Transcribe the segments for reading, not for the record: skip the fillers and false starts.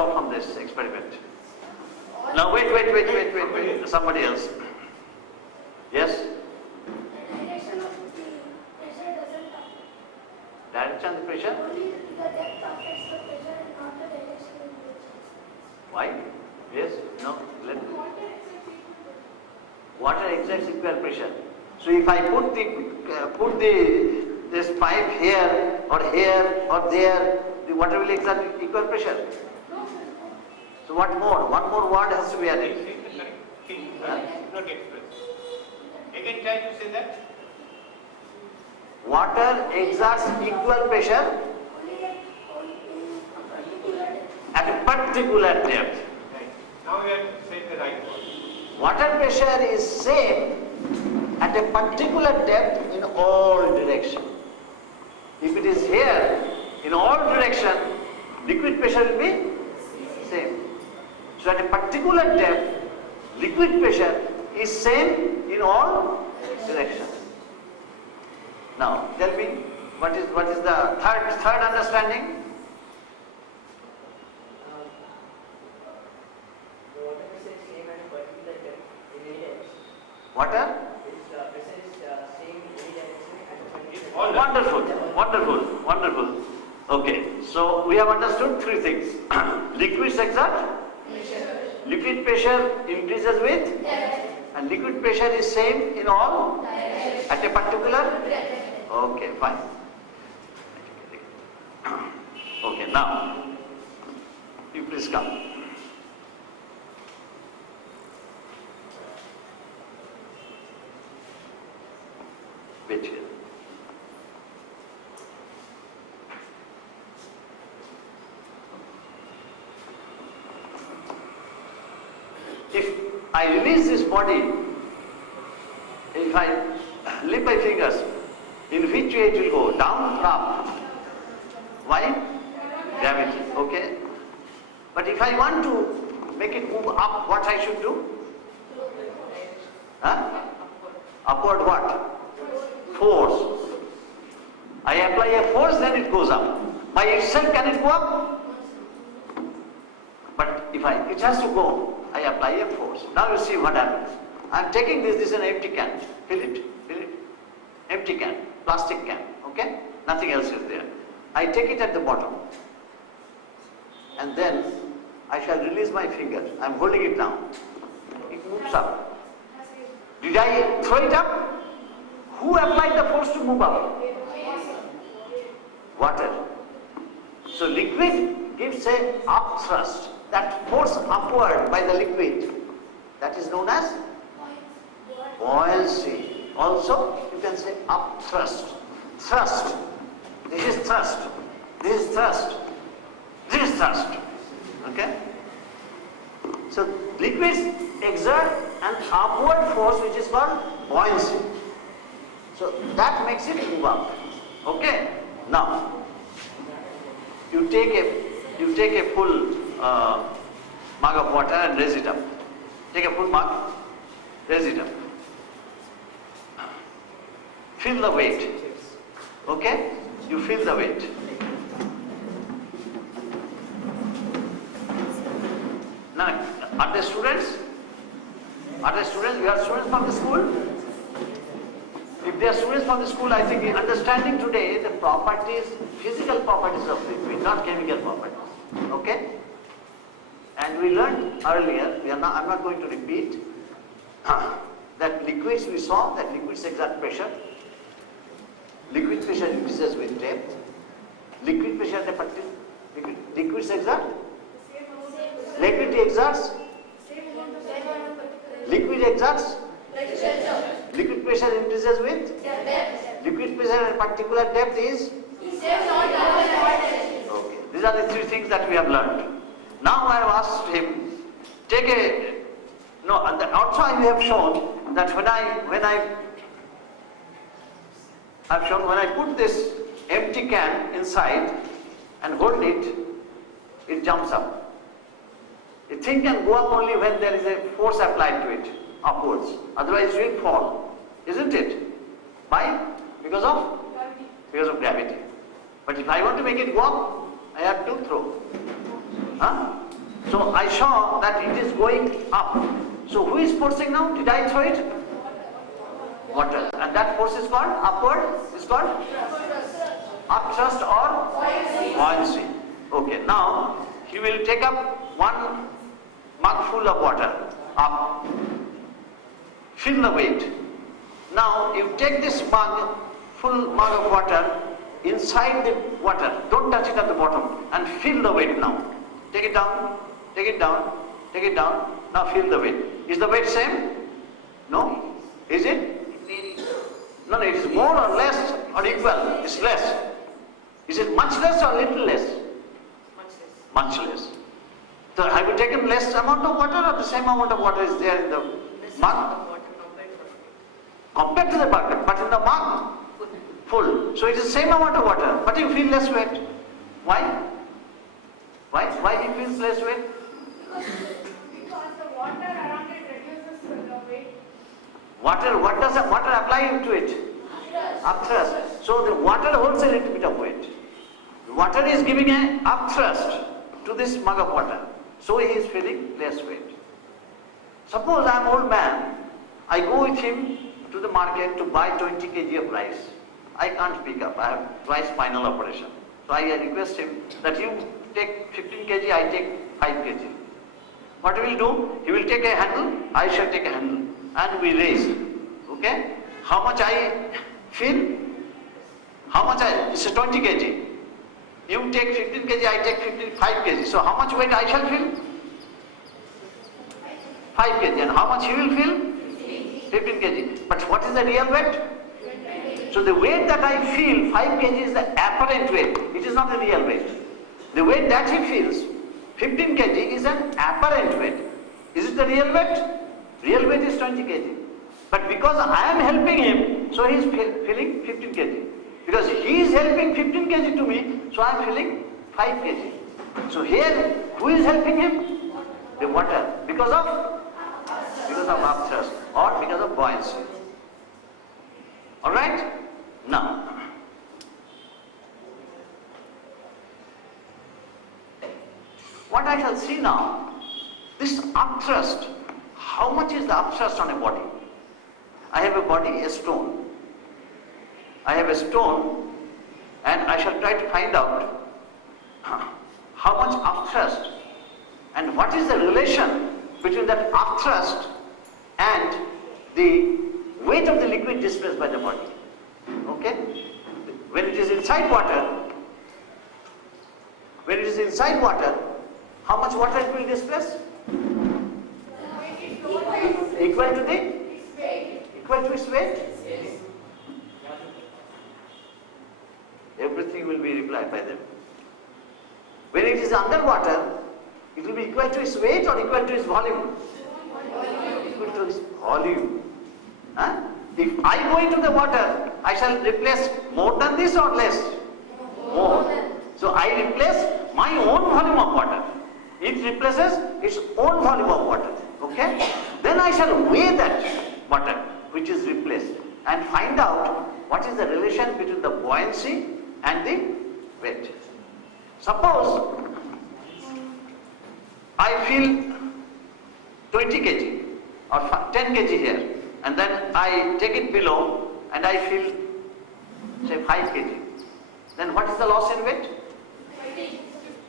show from this experiment. Now wait. Somebody else. Yes? The direction of the pressure doesn't affect. Direction of the pressure? Only the depth affects the pressure and not the direction in which it is. Why? Yes? No? Let me. Water exerts equal pressure. So if I put this pipe here or there, the water will exert equal pressure. No, sir. So what more? One more word has to be added. Not express. Again, try to say that. Water exerts equal pressure Only at a particular depth. Right. Now we have said the right word. Water pressure is same at a particular depth in all direction. If it is here in all direction, liquid pressure will be same. So at a particular depth, liquid pressure is same in all directions. Now tell me, what is the third understanding? The water pressure is same at a particular depth in any direction. Water? Its pressure is same in any direction at a particular All depth. Wonderful. Okay, so we have understood three things. Liquids exert, liquid pressure increases with, and liquid pressure is same in all at a particular. Okay, fine. Okay, now you please come. Wait here. If I release this body, if I lift my fingers, in which way it will go? Down or up? Why? Gravity, okay? But if I want to make it move up, what I should do? Huh? Upward what? Force. I apply a force, then it goes up. By itself, can it go up? But if it has to go, I apply a force. Now you see what happens. I am taking this is an empty can. Fill it. Empty can, plastic can, okay? Nothing else is there. I take it at the bottom. And then I shall release my finger. I am holding it now. It moves up. Did I throw it up? Who applied the force to move up? Water. So liquid gives a up thrust. That force upward by the liquid, that is known as buoyancy. Also, you can say up thrust. Thrust. This is thrust. This is thrust. This is thrust. Okay? So liquids exert an upward force which is called buoyancy. So that makes it move up. Okay? Now, you take a full mug of water and raise it up. Take a full mug, raise it up. Feel the weight. Okay? You feel the weight. Now, are there students? Are there students? You are students from the school? If they are students from the school, I think understanding today the properties, physical properties of liquid, not chemical properties. Okay? And we learned earlier, I'm not going to repeat, that liquids, we saw that liquids exert pressure. Liquid pressure increases with depth. Liquid pressure at a particular, liquids exert? Liquid exerts? Liquid exerts? Liquid pressure increases with? Liquid pressure at a particular depth is? Okay. These are the three things that we have learned. Now I have asked him, also I have shown that when I put this empty can inside and hold it, it jumps up. A thing can go up only when there is a force applied to it, upwards. Otherwise it will fall, isn't it? Why? Because of gravity. But if I want to make it go up, I have to throw. Huh? So I saw that it is going up. So who is forcing now? Did I throw it? Water. And that force is called upward, is called upthrust or buoyancy. Okay, now he will take up one mug full of water up. Fill the weight. Now you take this mug, full mug of water, inside the water. Don't touch it at the bottom and fill the weight now. Take it down, take it down, take it down. Now fill the weight. Is the weight same? No? Is it? No, no, it is more or less or equal. It's less. Is it much less or little less? Much less. Much less. So have you taken less amount of water or the same amount of water is there in the Less mug? amount of water compared to Compared to the bucket, but in the mug, food. full. So it is the same amount of water, but you feel less weight. Why? Why he feels less weight? Because the water around it reduces the weight. Water, what does the water apply to it? Upthrust. So the water holds a little bit of weight. The water is giving an upthrust to this mug of water. So he is feeling less weight. Suppose I am an old man. I go with him to the market to buy 20 kg of rice. I can't pick up. I have twice spinal operation. So I request him that you take 15 kg, I take 5 kg. What he will do? He will take a handle, I shall take a handle. And we raise. Okay? How much I feel? How much it's a 20 kg. You take 15 kg, I take 5 kg. So how much weight I shall feel? 5 kg. And how much he will feel? 15 kg. But what is the real weight? So the weight that I feel, 5 kg, is the apparent weight. It is not the real weight. The weight that he feels, 15 kg, is an apparent weight. Is it the real weight? Real weight is 20 kg. But because I am helping him, so he is feeling 15 kg. Because he is helping 15 kg to me, so I am feeling 5 kg. So here, who is helping him? The water. Because of upthrust or because of buoyancy. Alright? Now, what I shall see now, this upthrust, how much is the upthrust on a body? I have a body, a stone. I have a stone and I shall try to find out how much upthrust and what is the relation between that upthrust and the weight of the liquid displaced by the body. Okay? When it is inside water, how much water it will displace? Equal to its weight? Everything will be replied by them. When it is underwater, it will be equal to its weight or equal to its volume? Equal to its volume. Huh? If I go into the water, I shall replace more than this or less? More. So I replace my own volume of water. It replaces its own volume of water. Okay? Then I shall weigh that water which is replaced and find out what is the relation between the buoyancy and the weight. Suppose I feel 20 kg or 10 kg here, and then I take it below and I feel say 5 kg. Then what is the loss in weight?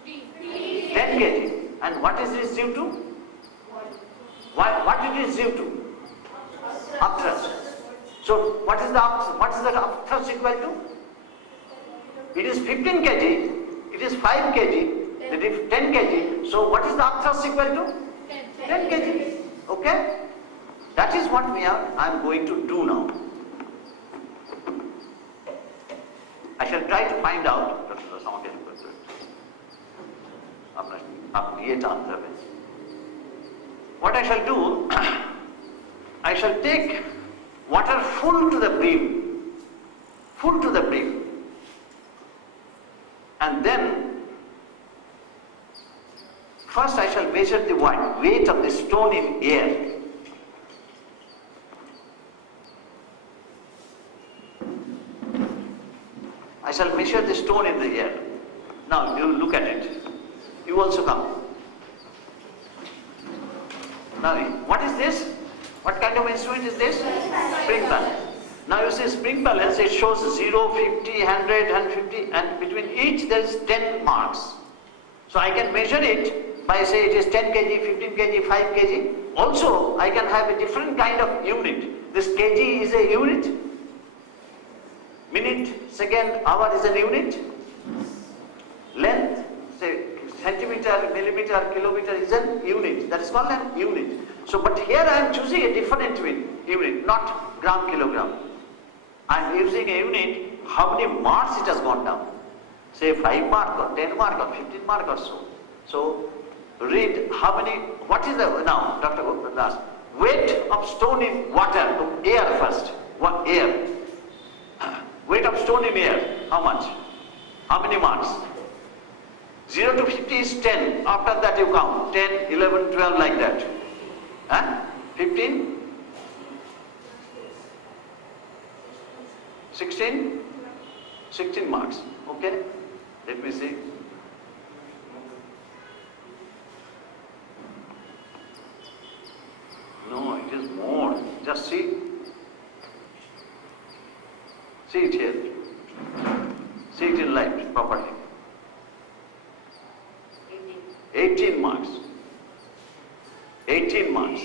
10 kg. And what is this due to? What it is due to? Upthrust. So what is the upthrust equal to? It is 15 kg, it is 5 kg, that is 10 kg. So what is the upthrust equal to? 10 kg. Okay? That is what I am going to do now. I shall try to find out. What I shall do, I shall take water full to the brim, and then first I shall measure the weight of the stone in air. I shall measure the stone in the air. Now you look at it. You also come. Now, what is this? What kind of instrument is this? Spring balance. Now you see spring balance, it shows 0, 50, 100, 150, and between each there is 10 marks. So I can measure it by say it is 10 kg, 15 kg, 5 kg. Also, I can have a different kind of unit. This kg is a unit. Minute, second, hour is a unit. Length, say centimeter, millimeter, kilometer is a unit. That is called a unit. So, but here I am choosing a different unit, not gram, kilogram. I am using a unit, how many marks it has gone down. Say 5 mark or 10 mark or 15 mark or so. So, read how many, what is the, now Dr. Gopinath, weight of stone in water, air first, what air? Weight of stone in air, how much? How many marks? 0 to 50 is 10, after that you count, 10, 11, 12 like that. 15? 16? 16 marks, okay? Let me see. No, it is more. Just see. See it here. See it in light properly. 18 marks. 18 marks.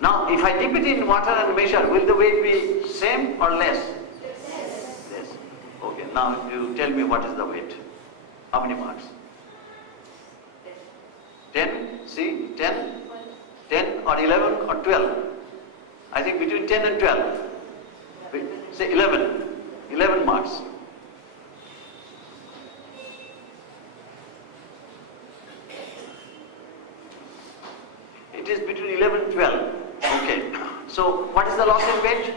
Now, if I dip it in water and measure, will the weight be same or less? Yes. Okay, now you tell me what is the weight. How many marks? 10? See, 10? 10 or 11 or 12? I think between 10 and 12. Say 11. 11 marks. It is between 11 and 12. Okay. So, what is the loss in weight?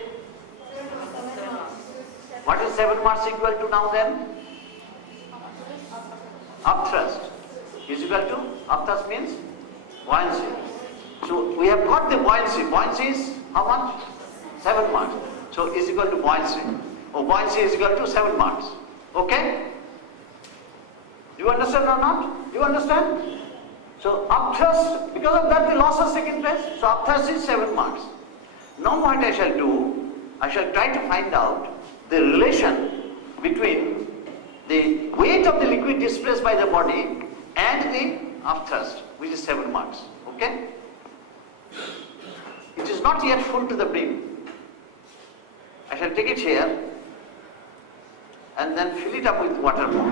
What is 7 marks equal to now then? Upthrust is equal to, upthrust means buoyancy. So, we have got the buoyancy. Buoyancy is how much? 7 marks. So, is equal to buoyancy. Oh, buoyancy is equal to 7 marks. Okay? You understand or not? You understand? So, upthrust, because of that the loss has taken place. So, upthrust is 7 marks. Now what I shall do, I shall try to find out the relation between the weight of the liquid displaced by the body and the upthrust, which is 7 marks. Okay? It is not yet full to the brim. I shall take it here and then fill it up with water more.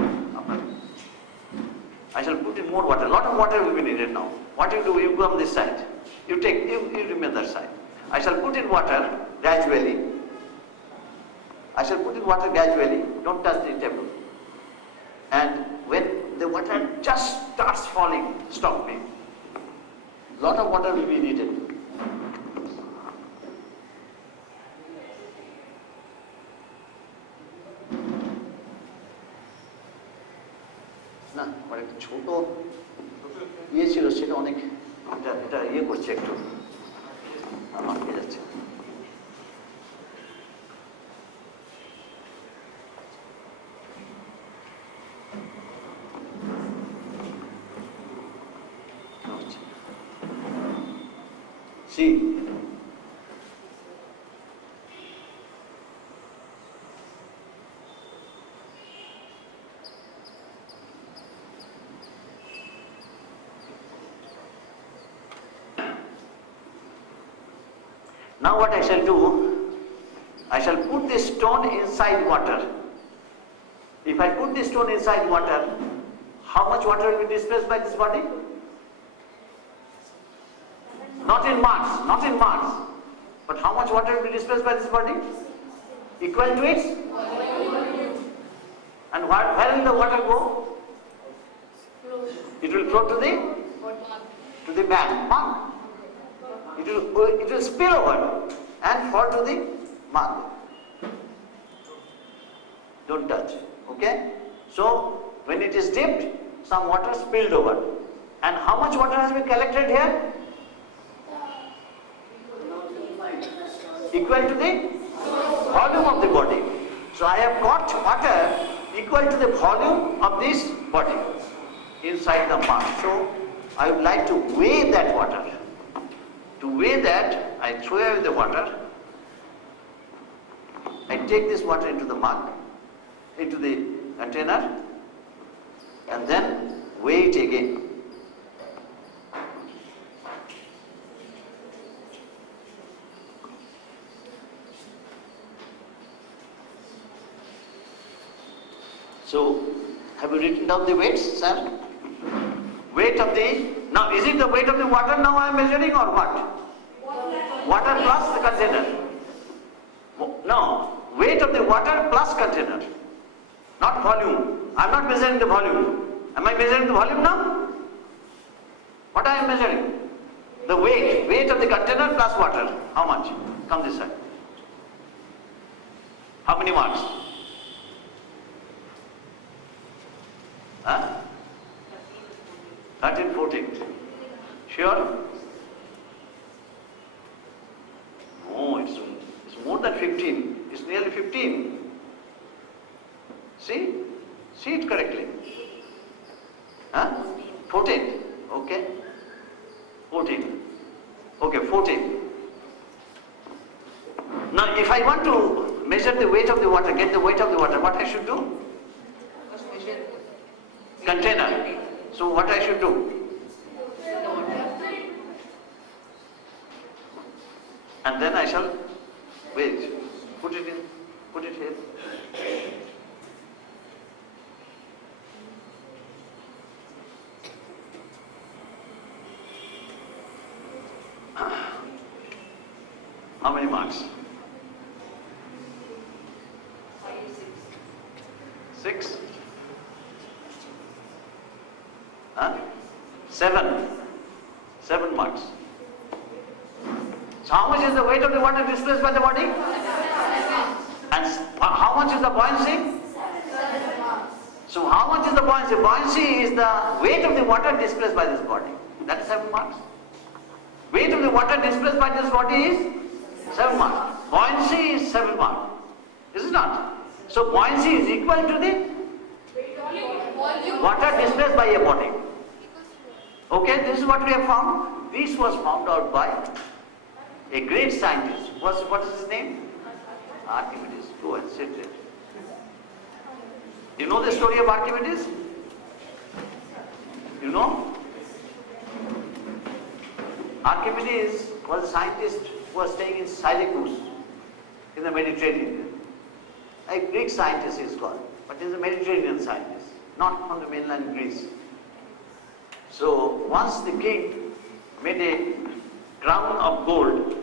I shall put in more water. A lot of water will be needed now. What you do, you go on this side. You remain that side. I shall put in water gradually. I shall put in water gradually. Don't touch the table. And when the water just starts falling, stop me. A lot of water will be needed. না আমার একটা ছোট ইয়ে ছিল সেটা অনেক এটা ইয়ে করছে একটু আমার হয়ে যাচ্ছে See, now what I shall do, I shall put this stone inside water. If I put this stone inside water, how much water will be displaced by this body? Not in marks, but how much water will be displaced by this body? Equal to its? And where will the water go? It will flow to the bank. It will spill over and fall to the mud. Don't touch, okay? So, when it is dipped, some water spilled over. And how much water has been collected here? Equal to the volume of the body. So, I have got water equal to the volume of this body inside the mud. So, I would like to weigh that water. To weigh that, I throw away the water. I take this water into the mug, into the container, and then weigh it again. So, have you written down the weights, sir? Weight of the, now is it the weight of the water now I am measuring or what? Water plus the container. No, weight of the water plus container, not volume. I am not measuring the volume. Am I measuring the volume now? What I am measuring? The weight of the container plus water. How much? Come this side. How many marks? Huh? 13, 14. Sure? No, it's more than 15. It's nearly 15. See? See it correctly. Huh? 14. Okay. 14. Okay, 14. Now, if I want to measure the weight of the water, get the weight of the water, what I should do? First measure Container. So what I should do? the water. And then I shall wait. Put it in. Put it here. How many marks? 5, 6. 6? Huh? 7. 7 marks. So how much is the weight of the water displaced by the body? And how much is the buoyancy? So how much is the buoyancy? Buoyancy is the weight of the water displaced by this body. That is 7 marks. Weight of the water displaced by this body is 7 marks. Buoyancy is 7 marks. Is it not? So buoyancy is equal to the water displaced by a body. Okay, this is what we have found. This was found out by a great scientist. What is his name? Archimedes. Go and sit there. You know the story of Archimedes? You know? Archimedes was a scientist who was staying in Syracuse in the Mediterranean. A Greek scientist is called, but he is a Mediterranean scientist, not from the mainland Greece. So once the king made a crown of gold,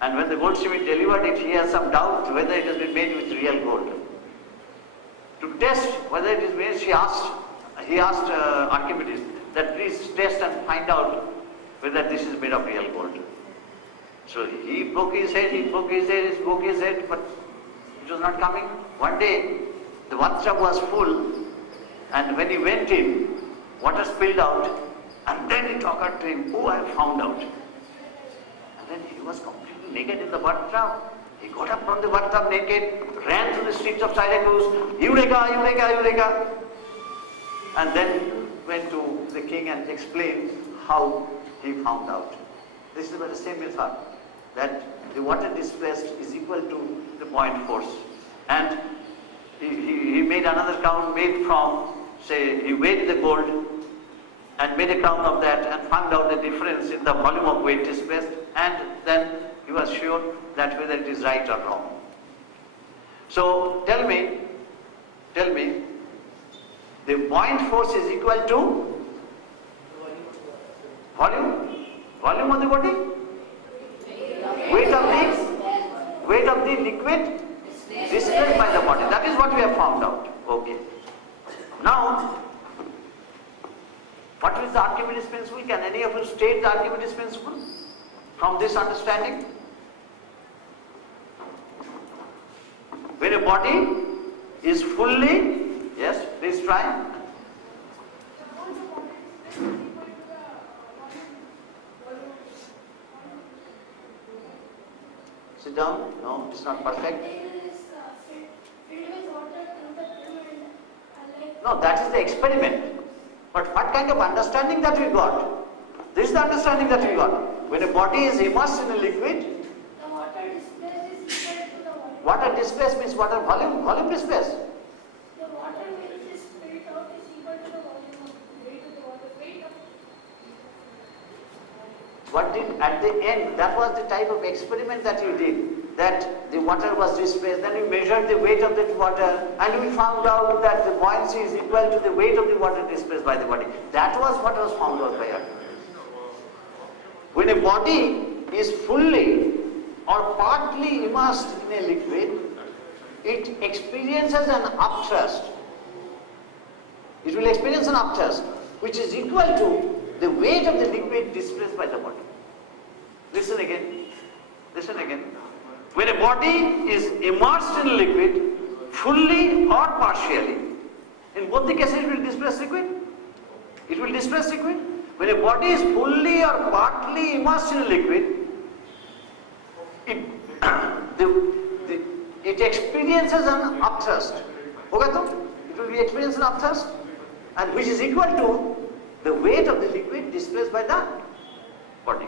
and when the goldsmith delivered it, he has some doubt whether it has been made with real gold. To test whether it is made, he asked Archimedes that please test and find out whether this is made of real gold. So he broke his head, but it was not coming. One day, the bathtub was full, and when he went in, water spilled out, and then it occurred to him, oh, I have found out. And then he was completely naked in the bathtub. He got up from the bathtub naked, ran through the streets of Syracuse, Eureka, Eureka, Eureka, and then went to the king and explained how he found out. This is the same method, that the water displaced is equal to the buoyant force. And he made another crown made from, say, he weighed the gold and made a crown of that and found out the difference in the volume of weight displaced, and then he was sure that whether it is right or wrong. So tell me, the buoyant force is equal to volume of the body, weight of the liquid displaced by the body. That is what we have found out. Okay. Now, what is the Archimedes principle? Can any of you state the Archimedes principle from this understanding? When a body is fully, yes, please try. Sit down. No, it's not perfect. No, that is the experiment. But what kind of understanding that we got? This is the understanding that we got. When a body is immersed in a liquid, The water displaced is equal to the volume. water displaced means water volume displaced. The water which is spilled out is equal to the volume of weight of the water. Weight of What did at the end, that was the type of experiment that you did, that the water was displaced, then you measured the weight of that water and we found out that the buoyancy is equal to the weight of the water displaced by the body. That was what was found out by Archimedes. When a body is fully or partly immersed in a liquid, it experiences an upthrust. It will experience an upthrust which is equal to the weight of the liquid displaced by the body. Listen again. Listen again. When a body is immersed in a liquid, fully or partially, in both the cases it will displace liquid. It will displace liquid. When a body is fully or partly immersed in a liquid, it experiences an upthrust. होगा तो? It will be experiencing an upthrust, and which is equal to the weight of the liquid displaced by the body.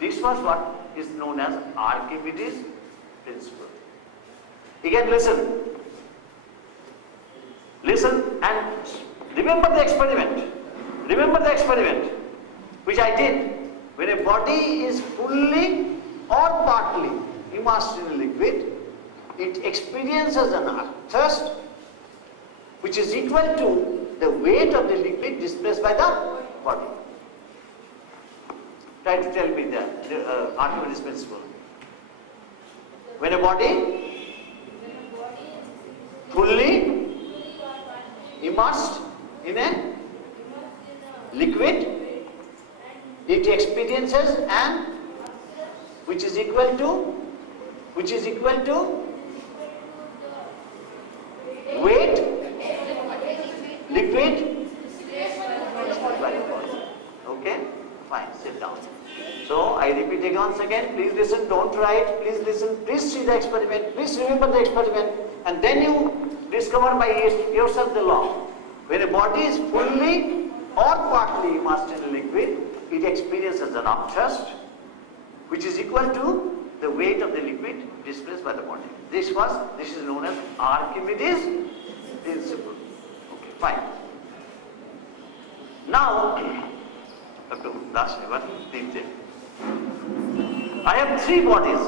This was what is known as Archimedes' principle. Again, listen. Listen and remember the experiment. Remember the experiment which I did. When a body is fully or partly immersed in a liquid, it experiences an upthrust which is equal to the weight of the liquid displaced by the body. Try to tell me the Archimedes' principle. When a body fully immersed in a liquid, it experiences an which is equal to weight liquid displaced by the body. Okay? Fine, sit down. So I repeat again once again, please listen, don't write, please listen, please see the experiment, please remember the experiment, and then you discover by yourself the law. When a body is fully or partly immersed in a liquid, it experiences an upthrust which is equal to the weight of the liquid displaced by the body. This is known as Archimedes' principle. Okay, fine. Now, I have three bodies.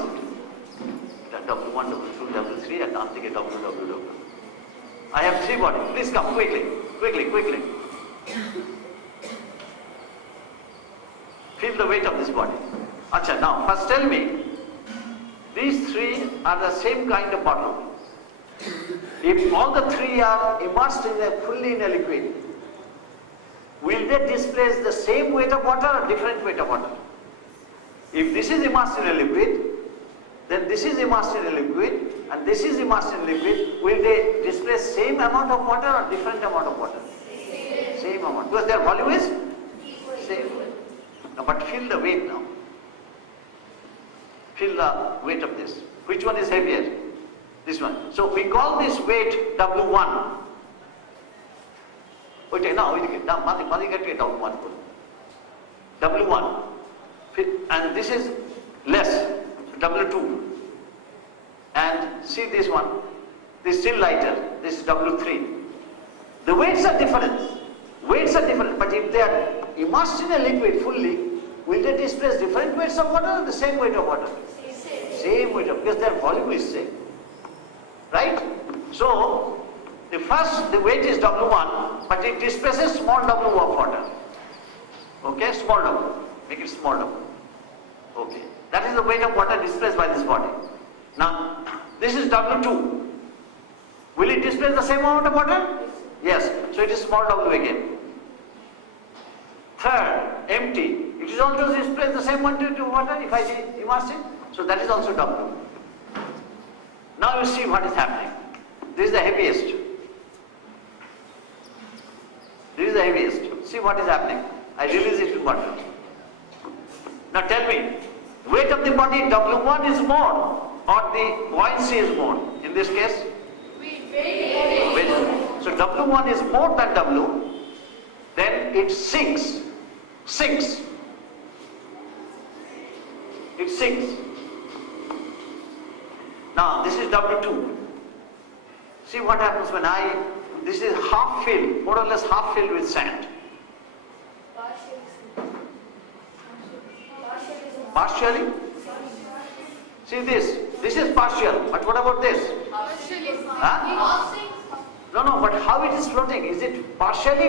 W1, W2, W3, and I'm thinking W. I have three bodies. Please come quickly. Feel the weight of this body. Acha, now first tell me, these three are the same kind of bottle. If all the three are immersed fully in a liquid, will they displace the same weight of water or different weight of water? If this is immersed in a liquid, then this is immersed in a liquid, and this is immersed in a liquid, will they displace same amount of water or different amount of water? Same amount, because their volume is same. Now, but feel the weight now. Feel the weight of this. Which one is heavier? This one. So we call this weight W1. Okay, now W1. W1. And this is less, W2. And see this one. This is still lighter. This is W3. The weights are different. But if they are immersed in a liquid fully, will they displace different weights of water or the same weight of water? Same weight of, because their volume is same. Right? So, the weight is W1, but it displaces small w of water. Okay, small w. Make it small w. Okay. That is the weight of water displaced by this body. Now, this is W2. Will it displace the same amount of water? Yes. So it is small w again. Third, empty. It is also displace the same quantity of water if I immerse it. So that is also W. Now you see what is happening. This is the heaviest. See what is happening. I release it in water. Now tell me, weight of the body W1 is more or the buoyancy is more? In this case? Weight. So W1 is more than W. then it sinks. Sinks. It sinks. Now this is W2. See what happens when this is half filled, more or less half filled with sand. Partially? See this is partial, but what about this? Huh? No, but how it is floating? Is it partially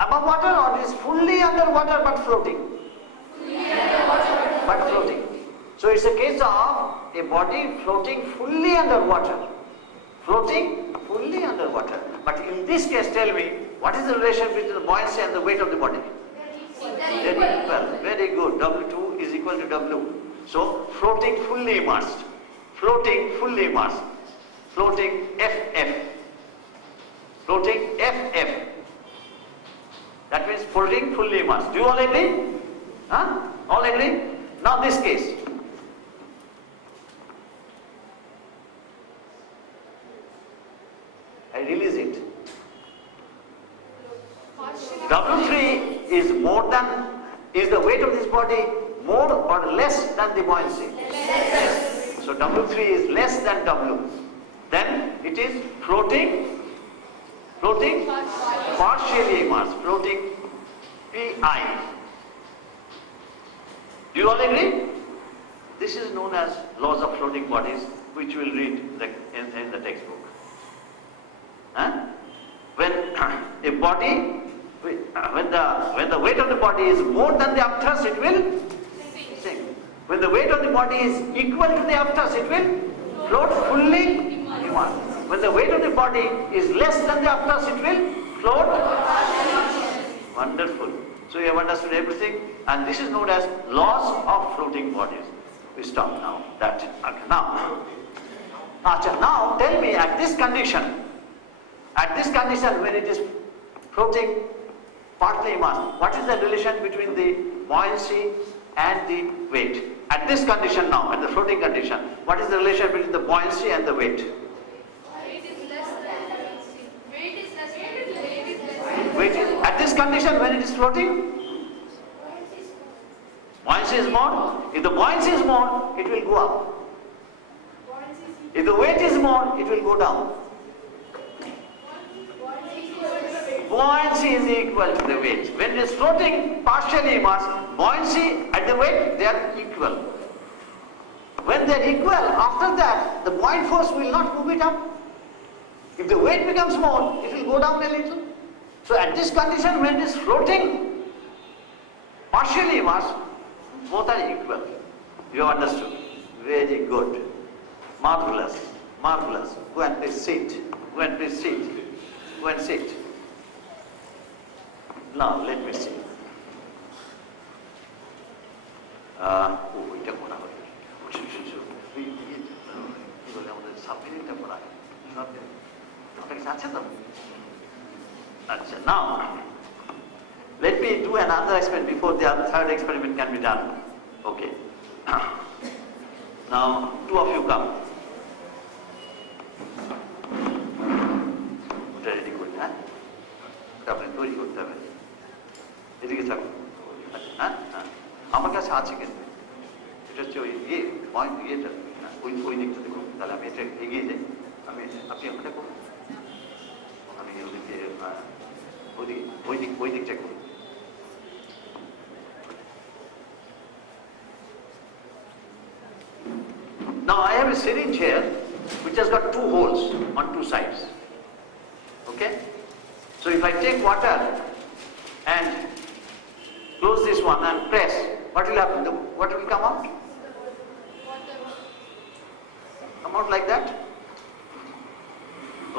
above water or it is fully underwater but floating? But floating. So it's a case of a body floating fully underwater. Floating fully underwater. But in this case, tell me, what is the relation between the buoyancy and the weight of the body? Very well, very good. W2 is equal to W. So floating fully immersed. Floating fully immersed. Floating FF. Floating FF. That means floating fully immersed. Do you all agree? Huh? All agree? Now this case. I release it. W3 is the weight of this body more or less than the buoyancy? Less. So W3 is less than W. Then it is floating partially immersed, floating PI. Do you all agree? This is known as laws of floating bodies, which we'll read in the textbook. Huh? When a body, when the weight of the body is more than the upthrust, it will sink. When the weight of the body is equal to the upthrust, it will float fully immersed. When the weight of the body is less than the upthrust, it will float. Wonderful. So you have understood everything, and this is known as laws of floating bodies. We stop now. That okay. Now tell me, at this condition when it is floating partly immersed, what is the relation between the buoyancy and the weight? At this condition now, at the floating condition, what is the relation between the buoyancy and the weight? Weight is, at this condition when it is floating, buoyancy is more. If the buoyancy is more, it will go up. If the weight is more, it will go down. Buoyancy is equal to the weight. When it is floating partially immersed, buoyancy and the weight, they are equal. When they are equal, after that, the buoyant force will not move it up. If the weight becomes more, it will go down a little. So at this condition, when it is floating partially immersed, both are equal. You have understood? Very good. Marvelous. Marvelous. Go and please sit. Go and please sit. Go and sit. Now let me see. এটা পড়া হবে। কি বলে আমাদের সাবজেক্টটা পড়া হয়। আপনার কাছে আছে তো? আচ্ছা, now let me do another experiment before the third experiment can be done. Okay. Now two of you come. ওটা রেডি করুন, হ্যাঁ? আপনি তৈরি করতে হবে। এদিকে থাকুন। হ্যাঁ হ্যাঁ, আমার কাছে আছে কিন্তু এটা হচ্ছে ওই ইয়েটা ওই দিকটা দেখুন। তাহলে আমি এটা এগিয়ে যাই। আপনি ওখানে করুন, আমি ওদিকে ওই দিকটা করুন। Now I have a syringe here which has got two holes on two sides. Okay? So if I take water and close this one and press, what will happen? The water will come out? Come out like that?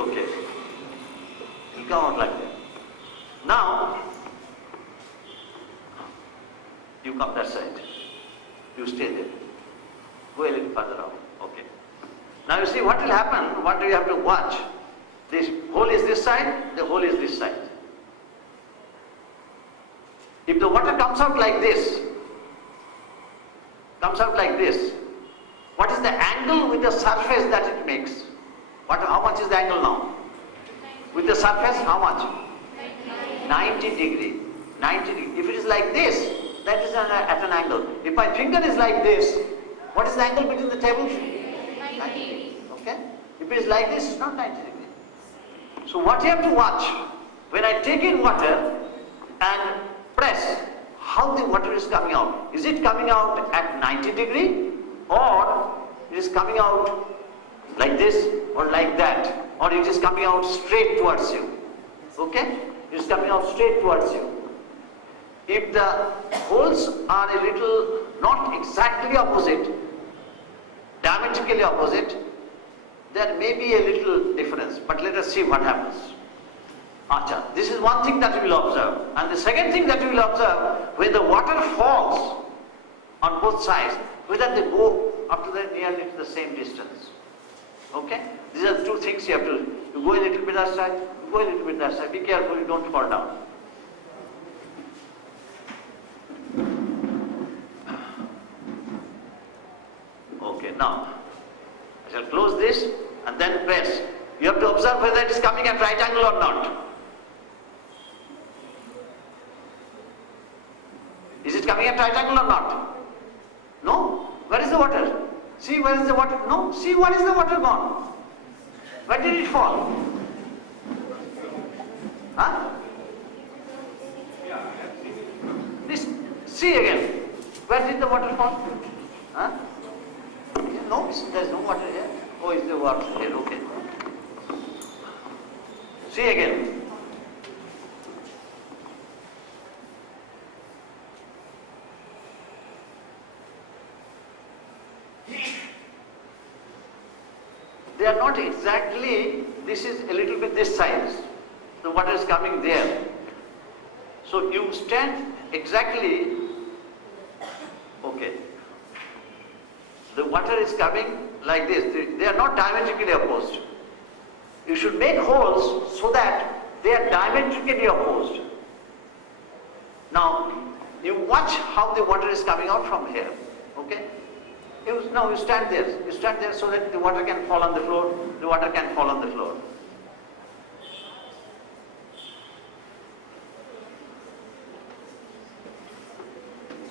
Okay. It will come out like that. Now, you come that side. You stay there. Go a little further out. Okay. Now you see what will happen, what do you have to watch? This hole is this side, the hole is this side. If the water comes out like this, what is the angle with the surface that it makes? How much is the angle now? With the surface, how much? 90 degree. 90 degree. If it is like this, that is at an angle. If my finger is like this, what is the angle between the tables? 90 degree. Okay? If it is like this, it's not 90 degree. So what you have to watch, when I take in water and press, how the water is coming out. Is it coming out at 90 degree or it is coming out like this or like that, or it is coming out straight towards you. Okay? It is coming out straight towards you. If the holes are a little not exactly opposite, diametrically opposite, there may be a little difference, but let us see what happens. Acha. This is one thing that we will observe. And the second thing that we will observe, when the water falls on both sides, whether they go up to nearly to the same distance. Okay? These are the two things you have to, you go a little bit that side, you go a little bit that side. Be careful, you don't fall down. Okay, now, I shall close this and then press. You have to observe whether it is coming at right angle or not. Is it coming at right angle or not? No? Where is the water? See, where is the water? No? See, where is the water gone? Where did it fall? Huh? This, see again. Where did the water fall? Huh? No, there is no water here. Oh, is the water here? Okay. See again. They are not exactly, this is a little bit this size. The water is coming there. So you stand exactly, okay. The water is coming like this. They are not diametrically opposed. You should make holes so that they are diametrically opposed. Now, you watch how the water is coming out from here. Okay? Now you stand there. You stand there so that the water can fall on the floor. The water can fall on the floor.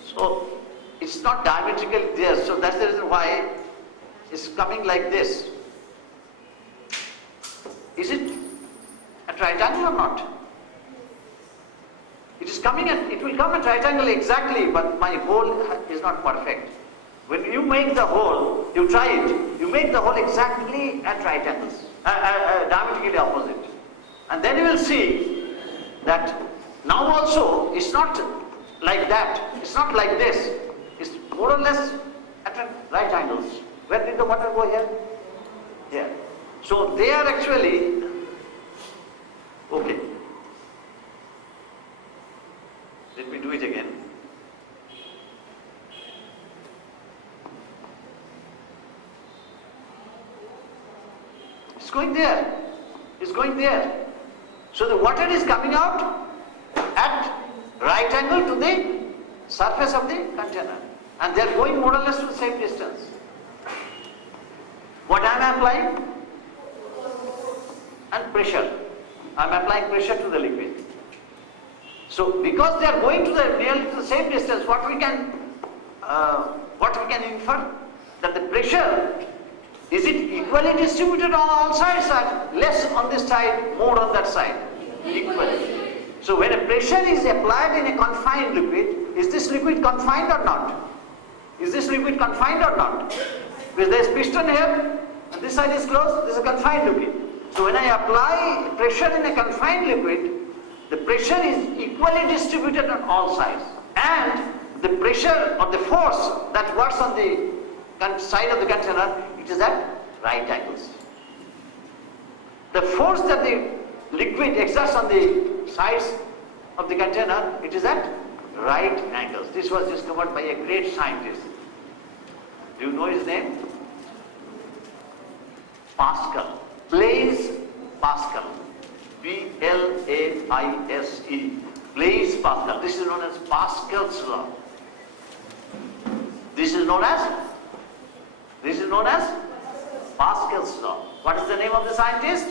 So it's not diametrically there. So that's the reason why it's coming like this. Is it at right angle or not? It is coming at, it will come at right angle exactly, but my hole is not perfect. When you make the hole, you try it, you make the hole exactly at right angles, diametrically opposite. And then you will see that now also it's not like that, it's not like this, it's more or less at right angles. Where did the water go here? Here. So they are actually, okay. Let me do it again. It's going there. It's going there. So the water is coming out at right angle to the surface of the container. And they are going more or less to the same distance. What I am applying? And pressure. I am applying pressure to the liquid. So because they are going to the nearly to the same distance, what we can infer? That the pressure, is it equally distributed on all sides, or less on this side, more on that side? Equally. So when a pressure is applied in a confined liquid, is this liquid confined or not? Is this liquid confined or not? Because there is piston here, and this side is closed, this is a confined liquid. So when I apply pressure in a confined liquid, the pressure is equally distributed on all sides. And the pressure or the force that works on the side of the container, it is at right angles. The force that the liquid exerts on the sides of the container, it is at right angles. This was discovered by a great scientist. Do you know his name? Pascal. Blaise Pascal. P-L-A-I-S-E. Blaise Pascal. This is known as Pascal's law. This is known as Pascal's law. What is the name of the scientist?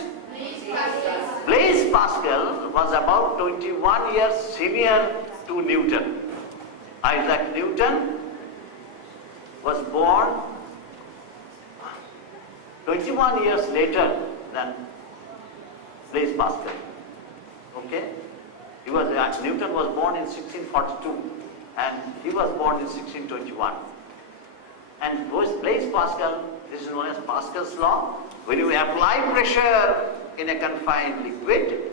Blaise Pascal was about 21 years senior to Newton. Isaac Newton was born 21 years later than Blaise Pascal. Okay? Newton was born in 1642 and he was born in 1621. And Blaise Pascal, this is known as Pascal's law. When you apply pressure in a confined liquid,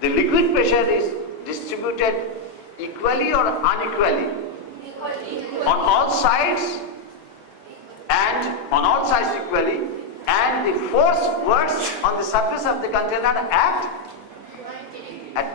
the liquid pressure is distributed equally or unequally on all sides equally, and the force works on the surface of the container act